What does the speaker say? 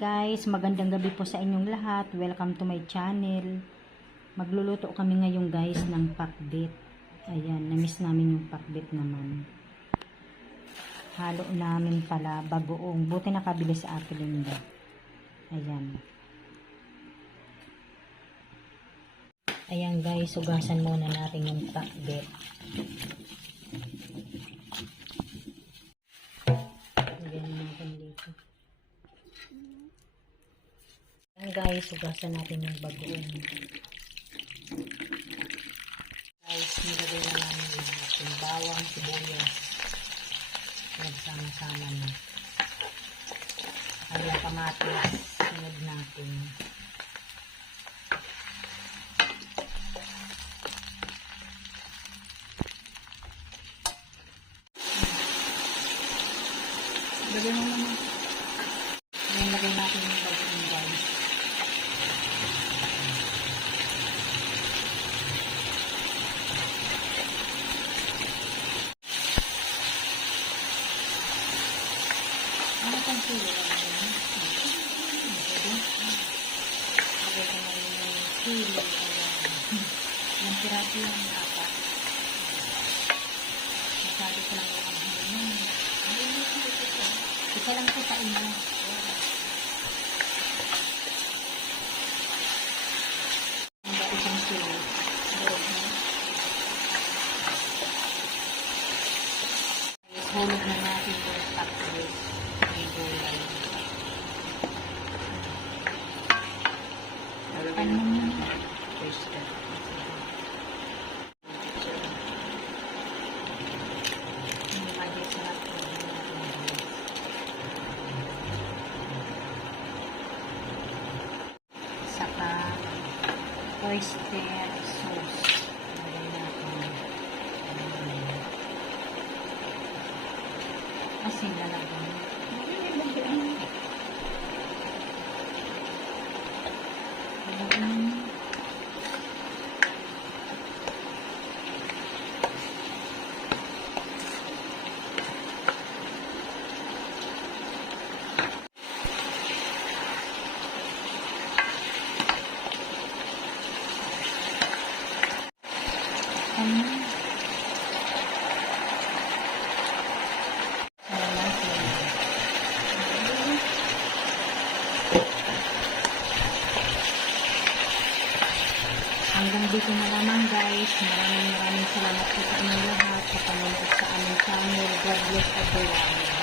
Guys, magandang gabi po sa inyong lahat. Welcome to my channel. Magluluto kami ngayon guys ng pakbet. Ayan, namiss namin yung pakbet naman. Halo namin pala bagoong. Buti nakabili sa Ate Linda. Ayan. Ayan guys, ugasan muna natin yung pakbet. Lagyan natin dito. Guys, hugasan natin yung bagoong. Guys, nilagay na namin yung bawang, sibuyas. Nagsama-sama na. Ayan, kamatis. Sunod natin. Lagay mo naman. Ayan, lagay natin yung bagoong guys. Ano pang sili? Lagay ko na rin yung sili. Yung piraso yung apat. Masabi ko lang yung hangin. Isa lang po sa inyo. Ang ba isang sili? Hulog na natin yung pakbet. May gulay. Ano yun? Oyster. Hindi magiging sarap po. Saka oyster sauce. Lagay natin. Asin lalagyan. Hanggang dito na lamang guys. Maraming salamat po sa inyong lahat sa panonood sa aming channel. God bless everyone.